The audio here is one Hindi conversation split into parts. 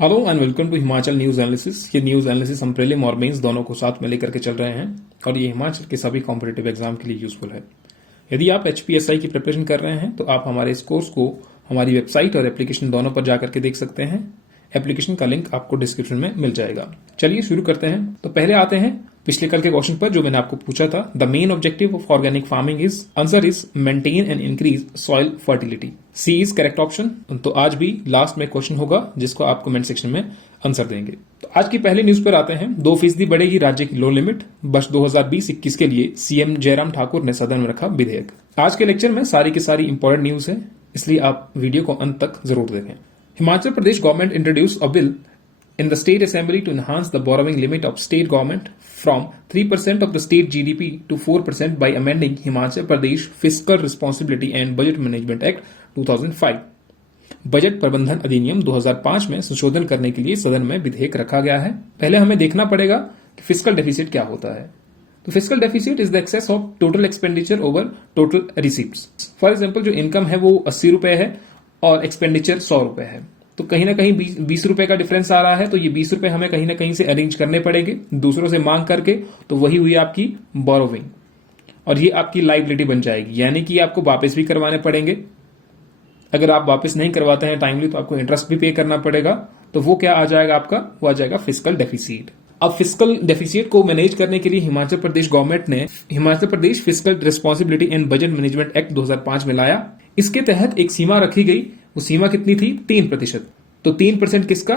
Hello and welcome to Himachal news analysis. ये न्यूज एनालिसिस हम प्रीलिम और मेंस दोनों को साथ में लेकर के चल रहे हैं और ये हिमाचल के सभी कॉम्पिटेटिव एग्जाम के लिए यूजफुल है। यदि आप HPSI की प्रिपरेशन कर रहे हैं तो आप हमारे इस कोर्स को हमारी वेबसाइट और एप्लीकेशन दोनों पर जाकर के देख सकते हैं। एप्लीकेशन का लिंक आपको डिस्क्रिप्शन में मिल जाएगा। चलिए शुरू करते हैं। तो पहले आते हैं पिछले कल के क्वेश्चन पर जो मैंने आपको पूछा था। The main objective of organic farming is, answer is maintain and increase soil fertility. C is correct option. तो आज भी लास्ट में क्वेश्चन होगा जिसको आप कमेंट सेक्शन में आंसर देंगे। तो आज की पहली न्यूज पर आते हैं। 2% बढ़ेगी राज्य की लोन लिमिट, वर्ष 2020-21 के लिए सीएम जयराम ठाकुर ने सदन में रखा विधेयक। आज के लेक्चर में सारी की सारी इंपॉर्टेंट न्यूज है, इसलिए आप वीडियो को अंत तक जरूर देखें। Himachal Pradesh government introduce a bill in the state assembly to enhance the borrowing limit of state government from 3% of the state GDP to 4% by amending Himachal Pradesh Fiscal Responsibility and Budget Management Act 2005। Budget प्रबंधन अधिनियम 2005 में संशोधन करने के लिए सदन में विधेयक रखा गया है। पहले हमें देखना पड़ेगा कि फिस्कल डेफिसिट क्या होता है। तो fiscal deficit is the excess of total expenditure over total receipts. For example जो इनकम है वो 80 रुपए है और एक्सपेंडिचर 100 रुपए है, तो कहीं ना कहीं 20 रुपए का डिफरेंस आ रहा है। तो ये 20 रुपए हमें कहीं ना कहीं से अरेंज करने पड़ेंगे दूसरों से मांग करके। तो वही हुई आपकी बोरोविंग और ये आपकी लाइबिलिटी बन जाएगी, यानी कि आपको वापस भी करवाने पड़ेंगे। अगर आप वापस नहीं करवाते हैं टाइमली तो आपको इंटरेस्ट भी पे करना पड़ेगा। तो वो क्या आ जाएगा आपका, वो आ जाएगा फिस्कल डेफिसिट। अब फिस्कल डेफिसिट को मैनेज करने के लिए हिमाचल प्रदेश गवर्नमेंट ने Himachal Pradesh fiscal responsibility and budget management act 2005 में लाया। इसके तहत एक सीमा रखी गई। वो सीमा कितनी थी? 3%। तो 3% किसका?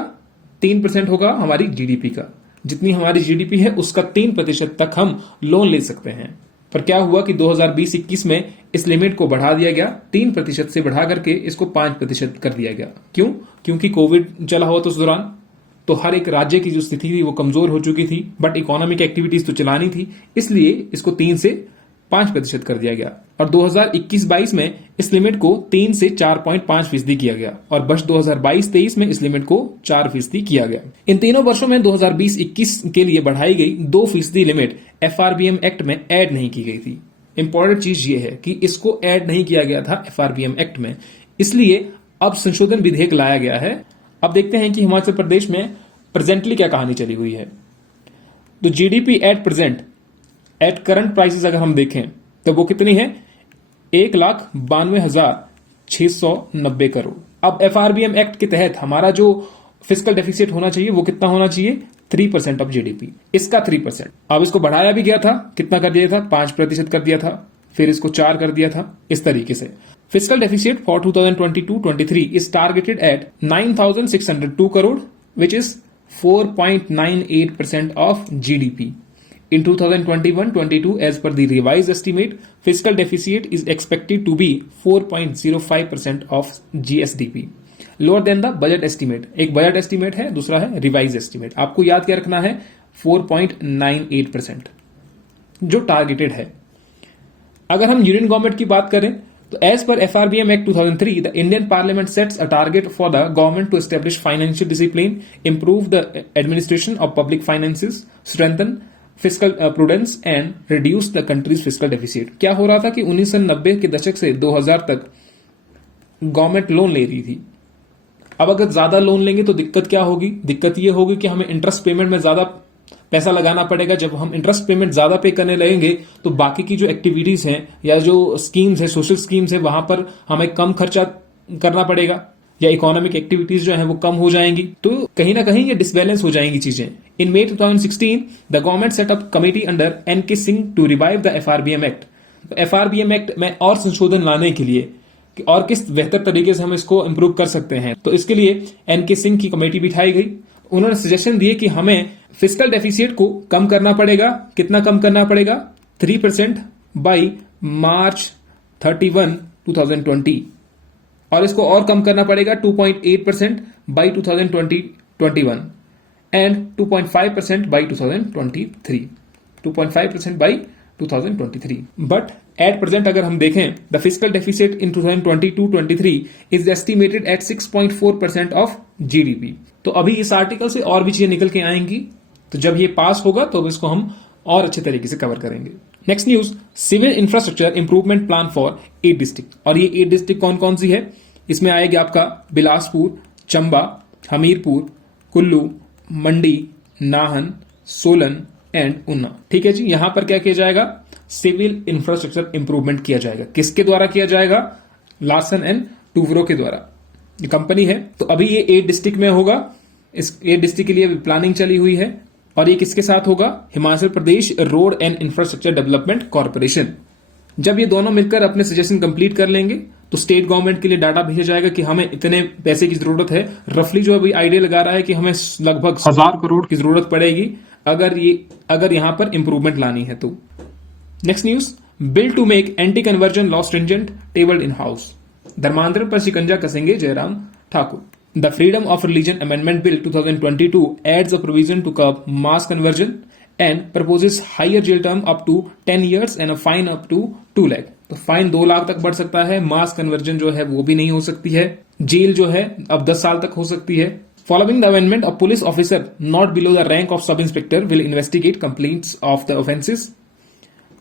3% होगा हमारी जीडीपी का। जितनी हमारी जीडीपी है उसका 3% तक हम लोन ले सकते हैं। पर क्या हुआ कि 2020-21 में इस लिमिट को बढ़ा दिया गया। 3% से बढ़ा करके इसको 5% कर दिया गया। क्यों? क्योंकि कोविड चला हुआ था उस दौरान, तो हर एक राज्य की जो स्थिति थी वो कमजोर हो चुकी थी, बट इकोनॉमिक एक्टिविटीज तो चलानी थी, इसलिए इसको 3 से 5% कर दिया गया। और 2021-22 में इस लिमिट को 3 से 4.5% किया गया और वर्ष 2022-23 में इस लिमिट को 4% किया गया। इन तीनों वर्षों में 2020-21 के लिए बढ़ाई गई 2% लिमिट FRBM एक्ट में ऐड नहीं की गई थी। इंपॉर्टेंट चीज ये है कि इसको ऐड नहीं किया गया था FRBM एक्ट में, इसलिए अब संशोधन विधेयक लाया गया है। अब देखते हैं कि हिमाचल प्रदेश में प्रेजेंटली क्या कहानी चली हुई है। तो GDP at present at current prices अगर हम देखें तो वो कितनी है? 1,92,690 करोड़। अब FRBM एक्ट के तहत हमारा जो फिस्कल डेफिसिट होना चाहिए वो कितना होना चाहिए? 3% ऑफ जीडीपी। इसका 3%। अब इसको बढ़ाया भी गया था, कितना कर दिया था? 5% कर दिया था, फिर इसको 4 कर दिया था। इस तरीके से fiscal deficit for 2022-23 is targeted eight 9,602 crore which is 4.98% of GDP. In 2021-22, as per the revised estimate, fiscal deficit is expected to be 4.05% of GSDP, lower than the budget estimate. एक budget estimate है, दूसरा है revised estimate. आपको याद क्या रखना है? 4.98% जो टारगेटेड है। अगर हम यूनियन गवर्नमेंट की बात करें तो as per FRBM Act 2003, the Indian Parliament sets a target for the government to establish financial discipline, improve the administration of public finances, strengthen fiscal prudence and reduce the country's fiscal deficit। क्या हो रहा था कि 1990 के दशक से 2000 तक गवर्नमेंट लोन ले रही थी। अब अगर ज्यादा लोन लेंगे तो दिक्कत क्या होगी? दिक्कत ये होगी कि हमें इंटरेस्ट पेमेंट में ज्यादा पैसा लगाना पड़ेगा। जब हम इंटरेस्ट पेमेंट ज्यादा पे करने लगेंगे तो बाकी की जो एक्टिविटीज हैं या जो स्कीम्स है, सोशल स्कीम्स है, वहां पर हमें कम खर्चा करना पड़ेगा या इकोनॉमिक एक्टिविटीज जो है वो कम हो जाएंगी। तो कहीं ना कहीं ये डिसबैलेंस हो जाएंगी चीजें। In May 2016 the government set up committee under NK Singh to revive the FRBM act. तो FRBM एक्ट में और संशोधन लाने के लिए कि और किस बेहतर तरीके से हम इसको इंप्रूव कर सकते हैं, तो इसके लिए NK सिंह की कमेटी बिठाई गई। उन्होंने सजेशन दिए कि हमें फिस्कल डेफिसिट को कम करना पड़ेगा। कितना कम करना पड़ेगा? 3% बाई March 31, 2020 और इसको और कम करना पड़ेगा 2.8% by 2021 and 2.5% by 2023। 2.5% by 2023। But at present अगर हम देखें the fiscal deficit in 2022-23 is estimated at 6.4% of GDP. तो अभी इस आर्टिकल से और भी चीजें निकल के आएंगी, तो जब ये पास होगा तो इसको हम और अच्छे तरीके से कवर करेंगे। Next news, civil infrastructure improvement plan for 8 district. और ये 8 डिस्ट्रिक्ट कौन कौन सी है? इसमें आएगी आपका बिलासपुर, चंबा, हमीरपुर, कुल्लू, मंडी, नाहन, सोलन एंड ऊना। ठीक है जी, यहां पर क्या किया जाएगा? सिविल इंफ्रास्ट्रक्चर इंप्रूवमेंट किया जाएगा। किसके द्वारा किया जाएगा? लार्सन एंड टूब्रो के द्वारा। ये कंपनी है। तो अभी ये 8 डिस्ट्रिक्ट में होगा। इस 8 डिस्ट्रिक्ट के लिए प्लानिंग चली हुई है। और ये किसके साथ होगा? Himachal Pradesh road and infrastructure development corporation. जब ये दोनों मिलकर अपने सजेशन कंप्लीट कर लेंगे तो स्टेट गवर्नमेंट के लिए डाटा भेजा जाएगा कि हमें इतने पैसे की जरूरत है। रफली जो अभी आइडिया लगा रहा है कि हमें लगभग 1000 करोड़ की जरूरत पड़ेगी अगर यहां पर इंप्रूवमेंट लानी है तो। Next news, bill to make anti conversion law stringent tabled in house. धर्मांतरण पर शिकंजा कसेंगे Jairam Thakur. The freedom of religion amendment bill 2022 adds a provision to curb mass conversion and proposes higher jail term up to 10 years and a fine up to 2 lakh। तो फाइन 2 लाख तक बढ़ सकता है। मास कन्वर्जन जो है वो भी नहीं हो सकती है। जेल जो है अब 10 साल तक हो सकती है। Following the amendment, a police officer not below the rank of sub-inspector will investigate complaints of the offences.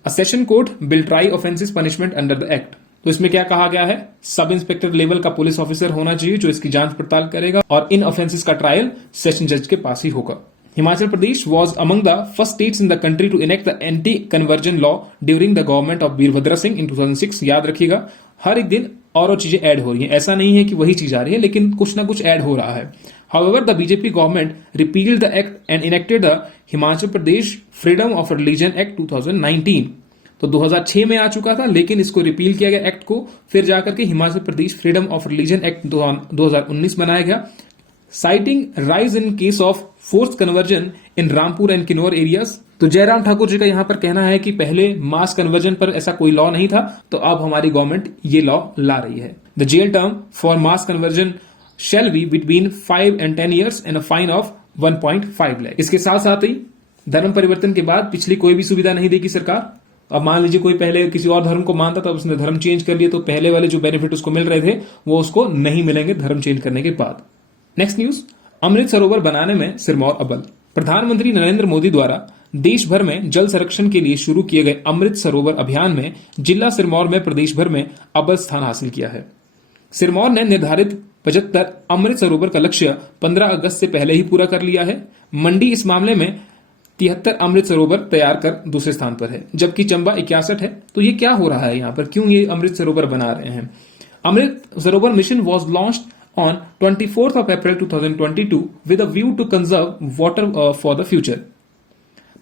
A session court will try offences punishment under the act. तो इसमें क्या कहा गया है? सब इंस्पेक्टर लेवल का पुलिस ऑफिसर होना चाहिए जो इसकी जांच पड़ताल करेगा और इन ऑफेंसेस का ट्रायल सेशन जज के पास ही होगा। हिमाचल प्रदेश was among the first states in the country to enact the anti-conversion law during the government of Virbhadra Singh in 2006। याद रखिएगा, हर एक दिन और चीजें ऐड हो रही हैं। ऐसा नहीं है कि वही चीज आ रही है, लेकिन कुछ ना कुछ ऐड हो रहा है। However, the BJP government repealed the act and enacted the Himachal Pradesh freedom of religion act 2019। तो 2006 में आ चुका था, लेकिन इसको रिपील किया गया एक्ट को, फिर जाकर के Himachal Pradesh freedom of religion act 2019 बनाया गया। Citing rise in case of force conversion in Rampur and Kinnaur areas. तो जयराम ठाकुर जी का यहां पर कहना है कि पहले मास कन्वर्जन पर ऐसा कोई लॉ नहीं था, तो अब हमारी गवर्नमेंट ये लॉ ला रही है। The jail term for mass conversion shall be between 5 and 10 years and a fine of 1.5 lakh। इसके साथ साथ ही धर्म परिवर्तन के बाद पिछली कोई भी सुविधा नहीं देगी सरकार। अब मान लीजिए कोई पहले किसी और धर्म को मानता था, उसने धर्म चेंज कर लिया, तो पहले वाले जो बेनिफिट उसको मिल रहे थे वो उसको नहीं मिलेंगे धर्म चेंज करने के बाद। नेक्स्ट न्यूज, अमृत सरोवर बनाने में सिरमौर अव्वल। प्रधानमंत्री नरेंद्र मोदी द्वारा देश भर में जल संरक्षण के लिए शुरू किए गए अमृत सरोवर अभियान में जिला सिरमौर में प्रदेश भर में अव्वल स्थान हासिल किया है। सिरमौर ने निर्धारित 75 अमृत सरोवर का लक्ष्य 15 अगस्त से पहले ही पूरा कर लिया है। मंडी इस मामले में 73 अमृत सरोवर तैयार कर दूसरे स्थान पर है, जबकि चंबा 61 है। तो ये क्या हो रहा है यहाँ पर? क्यों ये अमृत सरोवर बना रहे हैं? Amrit Sarovar mission was launched on 24th of April 2022 with a view to conserve water for the future।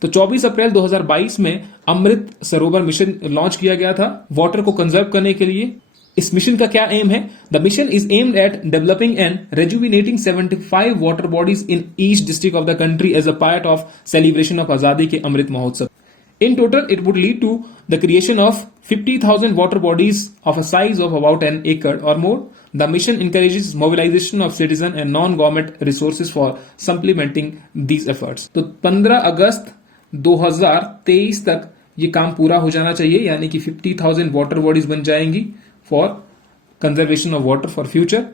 तो 24 अप्रैल 2022 में अमृत सरोवर मिशन लॉन्च किया गया था वाटर को कंजर्व करने के लिए। इस मिशन का क्या एम है? The mission is aimed at developing and rejuvenating 75 water bodies in each district of the country as a part of celebration of Azadi ke Amrit Mahotsav. In total, it would lead to the creation of 50,000 water bodies of a size of about an acre or more. The mission encourages mobilization of citizen and non-government resources for supplementing these efforts। तो 15 अगस्त 2023 तक ये काम पूरा हो जाना चाहिए, यानी कि 50,000 वाटर बॉडीज बन जाएंगी for conservation of water for future.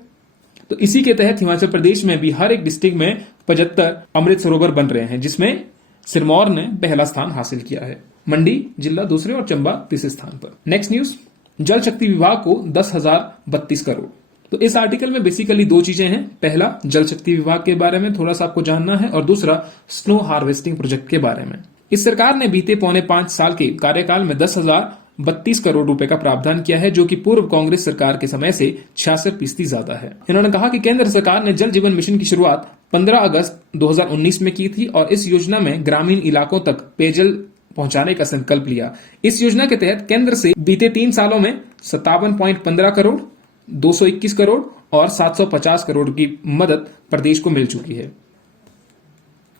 तो इसी के तहत हिमाचल प्रदेश में भी हर एक डिस्ट्रिक्ट में 75 अमृत सरोवर बन रहे हैं, जिसमें सिरमौर ने पहला स्थान हासिल किया है। मंडी जिला दूसरे और चंबा तीसरे स्थान पर। नेक्स्ट न्यूज, जल शक्ति विभाग को 10,032 करोड़। तो इस आर्टिकल में बेसिकली 2 चीजें हैं। पहला, जल शक्ति विभाग के बारे में थोड़ा सा आपको जानना है, और दूसरा स्नो हार्वेस्टिंग प्रोजेक्ट के बारे में। इस सरकार ने बीते 4.5 साल के कार्यकाल में 10,032 करोड़ रुपए का प्रावधान किया है, जो कि पूर्व कांग्रेस सरकार के समय से 66% ज्यादा है। इन्होंने कहा कि केंद्र सरकार ने जल जीवन मिशन की शुरुआत 15 अगस्त 2019 में की थी और इस योजना में ग्रामीण इलाकों तक पेयजल पहुंचाने का संकल्प लिया। इस योजना के तहत केंद्र से बीते 3 सालों में 57.15 करोड़, 221 करोड़ और 750 करोड़ की मदद प्रदेश को मिल चुकी है।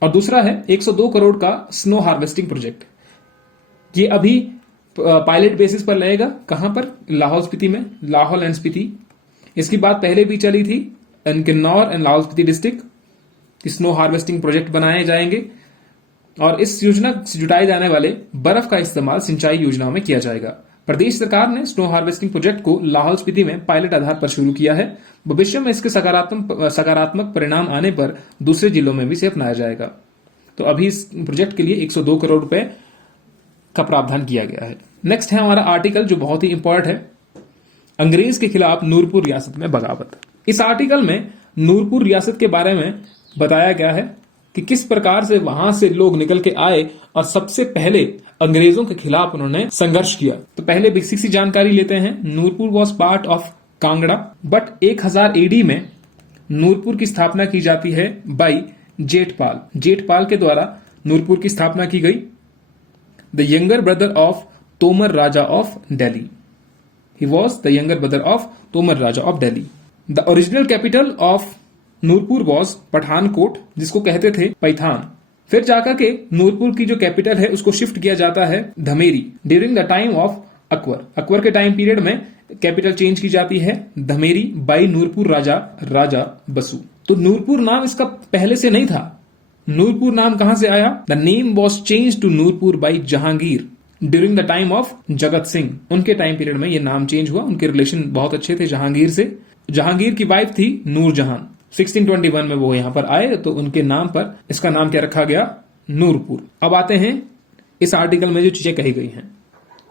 और दूसरा है 102 करोड़ का स्नो हार्वेस्टिंग प्रोजेक्ट। ये अभी पायलट बेसिस पर लगेगा। कहां पर? लाहौल स्पीति में, लाहौल एंड स्पीति। इसकी बात पहले भी चली थी, Kinnaur and Lahaul Spiti district snow harvesting project बनाए जाएंगे और इस योजना से जुटाए जाने वाले बर्फ का इस्तेमाल सिंचाई योजनाओं में किया जाएगा। प्रदेश सरकार ने स्नो हार्वेस्टिंग प्रोजेक्ट को लाहौल स्पीति में पायलट आधार पर शुरू किया है। भविष्य में इसके सकारात्मक परिणाम आने पर दूसरे जिलों में भी इसे अपनाया जाएगा। तो अभी इस प्रोजेक्ट के लिए 102 करोड़ रुपए का प्रावधान किया गया है। नेक्स्ट है हमारा आर्टिकल जो बहुत ही इंपॉर्टेंट है, अंग्रेज के खिलाफ नूरपुर रियासत में बगावत। इस आर्टिकल में नूरपुर रियासत के बारे में बताया गया है कि किस प्रकार से वहां से लोग निकल के आए और सबसे पहले अंग्रेजों के खिलाफ उन्होंने संघर्ष किया। तो पहले बेसिक सी जानकारी लेते हैं। Noorpur was part of Kangra, but 1000 AD में नूरपुर की स्थापना की जाती है बाई जेठपाल। जेठपाल के द्वारा नूरपुर की स्थापना की गई। The younger brother of Tomar raja of Delhi, he was the younger brother of Tomar raja of Delhi. The original capital of Noorpur was Pathankot, जिसको कहते थे पैठान। फिर जाकर के नूरपुर की जो कैपिटल है उसको शिफ्ट किया जाता है Dhameri during the time of Akbar. Akbar के टाइम पीरियड में कैपिटल चेंज की जाती है धमेरी बाई नूरपुर राजा, राजा बसु। तो नूरपुर नाम इसका पहले से नहीं था। नूरपुर नाम कहां से आया? The name was change to Noorpur by Jahangir during the time of Jagat Singh. उनके टाइम पीरियड में यह नाम चेंज हुआ। उनके रिलेशन बहुत अच्छे थे जहांगीर से। जहांगीर की वाइफ थी नूरजहां। 1621 में वो यहां पर आए तो उनके नाम पर इसका नाम क्या रखा गया? नूरपुर। अब आते हैं इस आर्टिकल में जो चीजें कही गई हैं।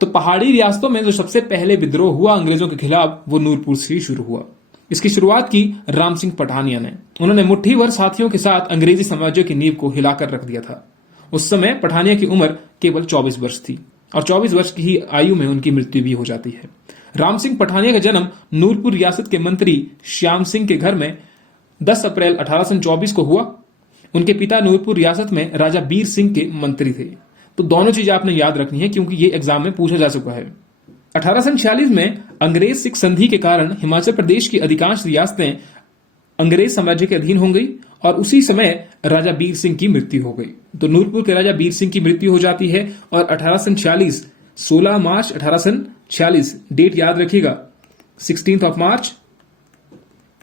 तो पहाड़ी रियासतों में जो सबसे पहले विद्रोह हुआ अंग्रेजों के खिलाफ वो नूरपुर से ही शुरू हुआ। इसकी शुरुआत की राम सिंह पठानिया ने। उन्होंने मुट्ठी भर साथियों के साथ अंग्रेजी साम्राज्य की नींव को हिलाकर रख दिया था। उस समय पठानिया की उम्र केवल 24 वर्ष थी और 24 वर्ष की ही आयु में उनकी मृत्यु भी हो जाती है। राम सिंह पठानिया का जन्म नूरपुर रियासत के मंत्री श्याम सिंह के घर में 10 अप्रैल 1824 को हुआ। उनके पिता नूरपुर रियासत में राजा बीर सिंह के मंत्री थे। तो दोनों चीजें आपने याद रखनी है क्योंकि ये एग्जाम में पूछा जा चुका है। 1846 में अंग्रेज सिख संधि के कारण हिमाचल प्रदेश की अधिकांश रियासतें अंग्रेज साम्राज्य के अधीन हो गई और उसी समय राजा बीर सिंह की मृत्यु हो गई। तो नूरपुर के राजा बीर सिंह की मृत्यु हो जाती है और 1846 16 मार्च 1846 डेट याद रखिएगा। 16 of March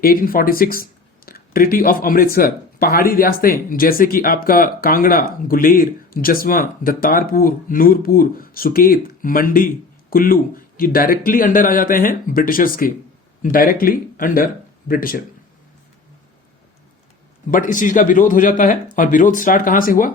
1846 treaty of Amritsar. पहाड़ी रियासतें जैसे कि आपका कांगड़ा, गुलेर, जसवां, दत्तारपुर, नूरपुर, सुकेत, मंडी, कुल्लू, ये डायरेक्टली अंडर आ जाते हैं ब्रिटिशर्स के, डायरेक्टली अंडर ब्रिटिशर। बट इस चीज का विरोध हो जाता है और विरोध स्टार्ट कहां से हुआ?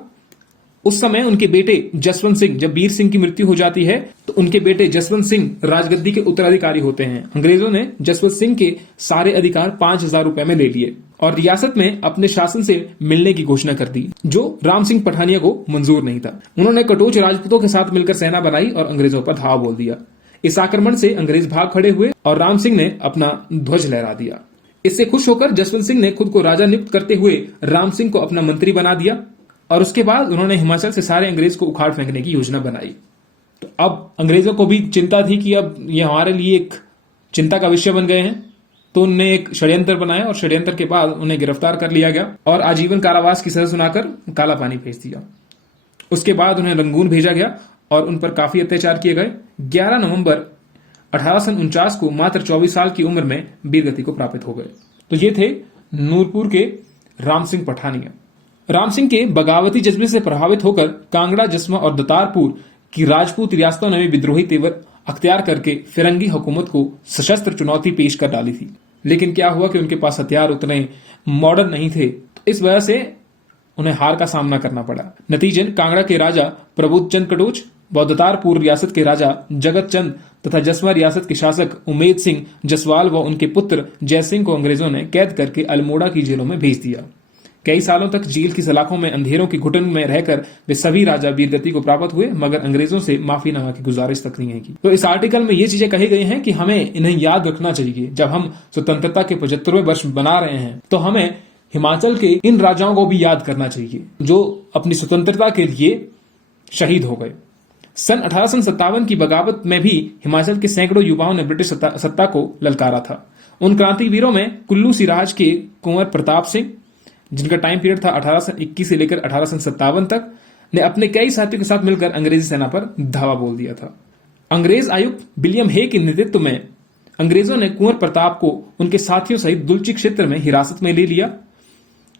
उस समय उनके बेटे जसवंत सिंह, जब बीर सिंह की मृत्यु हो जाती है तो उनके बेटे जसवंत सिंह राजगद्दी के उत्तराधिकारी होते हैं। अंग्रेजों ने जसवंत सिंह के सारे अधिकार 5000 रुपए में ले लिए और रियासत में अपने शासन से मिलने की घोषणा कर दी, जो राम सिंह पठानिया को मंजूर नहीं था। उन्होंने कटोच राजपूतों के साथ मिलकर सेना बनाई और अंग्रेजों पर धावा बोल दिया। इस आक्रमण से अंग्रेज भाग खड़े हुए और राम सिंह ने अपना ध्वज लहरा दिया। इससे खुश होकर जसवंत सिंह ने खुद को राजा नियुक्त करते हुए राम सिंह को अपना मंत्री बना दिया और उसके बाद उन्होंने हिमाचल से सारे अंग्रेज को उखाड़ फेंकने की योजना बनाई। तो अब अंग्रेजों को भी चिंता थी कि अब ये हमारे लिए एक चिंता का विषय बन गए हैं, तो उन्होंने एक षड्यंत्र बनाया और षड्यंत्र के बाद उन्हें गिरफ्तार कर लिया गया और आजीवन कारावास की सजा सुनाकर काला पानी भेज दिया। उसके बाद उन्हें रंगून भेजा गया और उन पर काफी अत्याचार किए गए। 11 नवंबर 1849 को मात्र 24 साल की उम्र में वीरगति को प्राप्त हो गए। तो ये थे नूरपुर के राम सिंह पठानिया। राम सिंह के बगावती जज्बे से प्रभावित होकर कांगड़ा, जसवा और दतारपुर की राजपूत रियासतों ने भी विद्रोही तेवर अख्तियार करके फिरंगी हुकूमत को सशस्त्र चुनौती पेश कर डाली थी। लेकिन क्या हुआ कि उनके पास हथियार उतने मॉडर्न नहीं थे, तो इस वजह से उन्हें हार का सामना करना पड़ा। नतीजन कांगड़ा के राजा प्रबोध चंद कटोच, दतारपुर रियासत के राजा जगत चंद तथा जसवा रियासत के शासक उमेद सिंह जसवाल व उनके पुत्र जय सिंह को अंग्रेजों ने कैद करके अल्मोड़ा की जेलों में भेज दिया। कई सालों तक जेल की सलाखों में अंधेरों की घुटन में रहकर वे सभी राजा वीरगति को प्राप्त हुए, मगर अंग्रेजों से माफीनामा की गुजारिश तक नहीं की। तो इस आर्टिकल में ये चीजें कही गई हैं कि हमें इन्हें याद रखना चाहिए। जब हम स्वतंत्रता के 75वें वर्ष मना रहे हैं तो हमें हिमाचल के इन राजाओं को भी याद करना चाहिए जो अपनी स्वतंत्रता के लिए शहीद हो गए। सन 1857 की बगावत में भी हिमाचल के सैकड़ों युवाओं ने ब्रिटिश सत्ता को ललकारा था। उन क्रांतिवीरों में कुल्लू सिराज के कुंवर प्रताप सिंह, जिनका टाइम पीरियड था 1821 से लेकर 1857 तक, ने अपने कई साथियों के साथ मिलकर अंग्रेजी सेना पर धावा बोल दिया था। अंग्रेज आयुक्त विलियम हे के नेतृत्व में अंग्रेजों ने कुंवर प्रताप को उनके साथियों सहित दुलची क्षेत्र में हिरासत में ले लिया।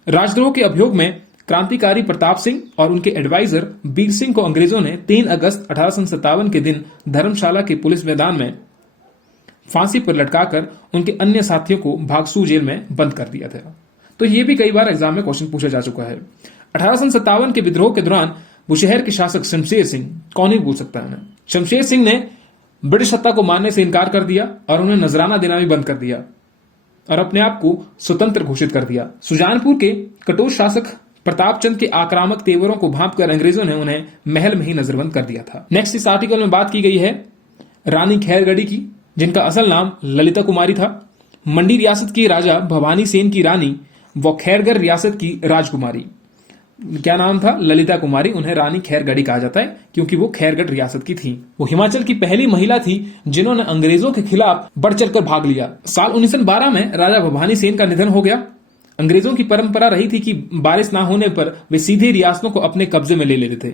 राजद्रोह के अभियोग में क्रांतिकारी प्रताप सिंह और उनके एडवाइजर बीर सिंह को अंग्रेजों ने 3 अगस्त 1857 के दिन धर्मशाला के पुलिस मैदान में फांसी पर लटकाकर उनके अन्य साथियों को भागसू जेल में बंद कर दिया था। तो ये भी कई बार एग्जाम में क्वेश्चन पूछा जा चुका है। 1857 के विद्रोह के दौरान बुशहर के शासक शमशेर सिंह, कौन ही भूल सकता है, शमशेर सिंह ने ब्रिटिश सत्ता को मानने से इनकार कर दिया और उन्हें नजराना देना भी बंद कर दिया। और अपने आप को स्वतंत्र घोषित कर दिया। सुजानपुर के कठोर शासक प्रतापचंद के आक्रामक तेवरों को भांपकर अंग्रेजों ने उन्हें महल में ही नजरबंद कर दिया था। नेक्स्ट इस आर्टिकल में बात की गई है रानी खैरगढ़ी की, जिनका असल नाम ललिता कुमारी था। मंडी रियासत की राजा भवानी सेन की रानी व खैरगढ़ रियासत की राजकुमारी, क्या नाम था? ललिता कुमारी। उन्हें रानी खैरगढ़ी कहा जाता है क्योंकि वो खैरगढ़ रियासत की थी। वो हिमाचल की पहली महिला थी जिन्होंने अंग्रेजों के खिलाफ बढ़ चढ़कर भाग लिया। साल 1912 में राजा भवानी सेन का निधन हो गया। अंग्रेजों की परंपरा रही थी कि बारिश ना होने पर वे सीधे रियासतों को अपने कब्जे में ले लेते थे।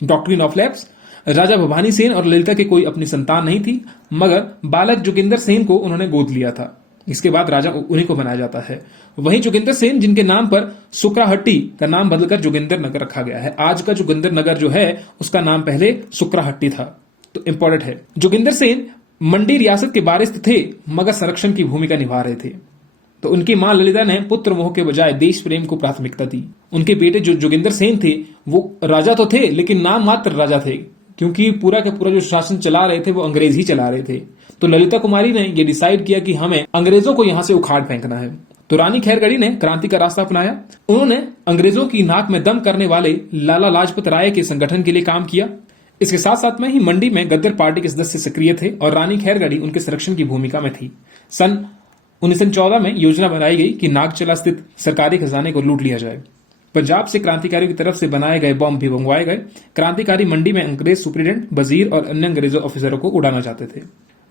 Doctrine of lapse. Raja Bhawani Sen और ललिता के कोई अपनी संतान नहीं थी, मगर बालक जोगिंदर सेन को उन्होंने गोद लिया था। इसके बाद राजा उन्हीं को बनाया जाता है। वहीं जोगिंदर सेन, जिनके नाम पर सुकराहट्टी का नाम बदलकर जोगिंदर नगर रखा गया है। आज का जोगिंदर नगर जो है उसका नाम पहले सुकराहट्टी था, तो इंपॉर्टेंट है। जोगिंदर सेन मंडी रियासत के वारिस थे, मगर संरक्षण की भूमिका निभा रहे थे। तो उनकी मां ललिता ने पुत्र मोह के बजाय देश प्रेम को प्राथमिकता दी। उनके बेटे जो जोगिंदर सेन थे वो राजा तो थे, लेकिन नाम मात्र राजा थे, क्योंकि पूरा का पूरा जो शासन चला रहे थे वो अंग्रेज ही चला रहे थे। तो ललिता कुमारी ने ये डिसाइड किया कि हमें अंग्रेजों को यहां से उखाड़ फेंकना है। तो रानी खैरगढ़ी ने क्रांति का रास्ता अपनाया। उन्होंने अंग्रेजों की नाक में दम करने वाले लाला लाजपत राय के संगठन के लिए काम किया। इसके साथ साथ में ही मंडी में गद्दर पार्टी के सदस्य सक्रिय थे और रानी खैरगढ़ी उनके संरक्षण की भूमिका में थी। सन 1914 में योजना बनाई गई कि नागचला स्थित सरकारी खजाने को लूट लिया जाए। पंजाब से क्रांतिकारियों की तरफ से बनाए गए बम भी मंगवाए गए। क्रांतिकारी मंडी में अंग्रेज सुप्रीडेंट, वजीर और अन्य अंग्रेजों ऑफिसरों को उड़ाना चाहते थे।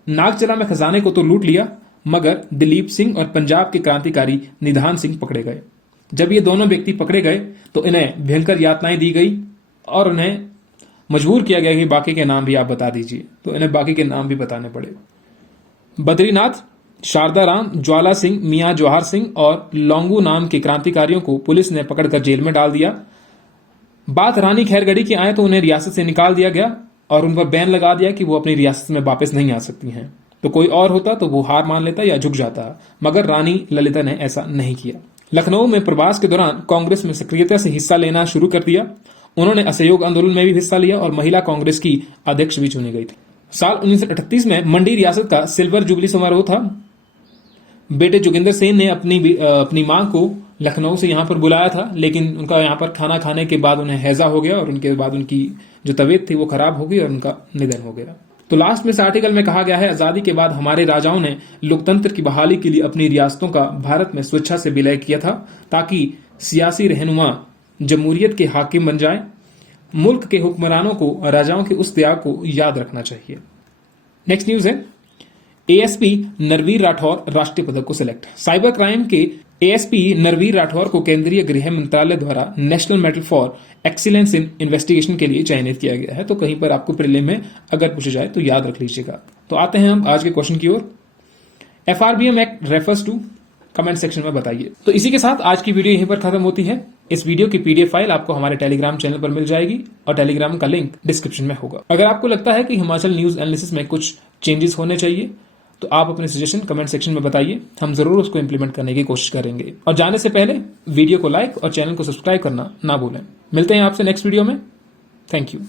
नागचला में खजाने को तो लूट लिया, मगर दिलीप सिंह और पंजाब के क्रांतिकारी निधान सिंह पकड़े गए। जब ये दोनों व्यक्ति पकड़े गए तो इन्हें भयंकर यातनाएं दी गई और उन्हें मजबूर किया गया कि बाकी के नाम भी आप बता दीजिए। तो इन्हें बाकी के नाम भी बताने पड़े। बद्रीनाथ, शारदा राम, ज्वाला सिंह, मियां जवाहर सिंह और लोंगू नाम के क्रांतिकारियों को पुलिस ने पकड़कर जेल में डाल दिया। बात रानी खैरगढ़ी की आए तो उन्हें रियासत से निकाल दिया गया और उन पर बैन लगा दिया कि वो अपनी रियासत में वापस नहीं आ सकती हैं। तो कोई और होता तो वो हार मान लेता या झुक जाता, मगर रानी ललिता ने ऐसा नहीं किया। लखनऊ में प्रवास के दौरान कांग्रेस में सक्रियता से हिस्सा लेना शुरू कर दिया। उन्होंने असहयोग आंदोलन में भी हिस्सा लिया और महिला कांग्रेस की अध्यक्ष भी चुनी गई थी। साल 1938 में मंडी रियासत का सिल्वर जुबली समारोह था। बेटे जोगिंदर सेन ने अपनी मां को लखनऊ से यहां पर बुलाया था, लेकिन उनका यहां पर खाना खाने के बाद उन्हें हैजा हो गया और उनके बाद उनकी जो तबीयत थी वो खराब हो गई और उनका निधन हो गया। तो लास्ट में इस आर्टिकल में कहा गया है, आजादी के बाद हमारे राजाओं ने लोकतंत्र की बहाली के लिए अपनी रियासतों का भारत में स्वेच्छा से विलय किया था, ताकि सियासी रहनुमा जमहूरियत के हाकिम बन जाए। मुल्क के हुक्मरानों को राजाओं के उस त्याग को याद रखना चाहिए। नेक्स्ट न्यूज है, एएसपी नरवीर राठौर राष्ट्रीय पदक को सिलेक्ट। साइबर क्राइम के एएसपी नरवीर राठौर को केंद्रीय गृह मंत्रालय द्वारा national medal for excellence in investigation के लिए चयनित किया गया है। तो कहीं पर आपको प्रीलिम में अगर पूछा जाए तो याद रख लीजिएगा। तो आते हैं हम आज के क्वेश्चन की ओर। FRBM act refers to, comment section में बताइए। तो इसी के साथ आज की वीडियो यहीं पर खत्म होती है। इस वीडियो की पीडीएफ फाइल आपको हमारे टेलीग्राम चैनल पर मिल जाएगी और टेलीग्राम का लिंक डिस्क्रिप्शन में होगा। अगर आपको लगता है कि हिमाचल न्यूज एनालिसिस में कुछ चेंजेस होने चाहिए तो आप अपने सजेशन कमेंट सेक्शन में बताइए, हम जरूर उसको इंप्लीमेंट करने की कोशिश करेंगे। और जाने से पहले वीडियो को लाइक और चैनल को सब्सक्राइब करना ना भूलें। मिलते हैं आपसे नेक्स्ट वीडियो में। Thank you.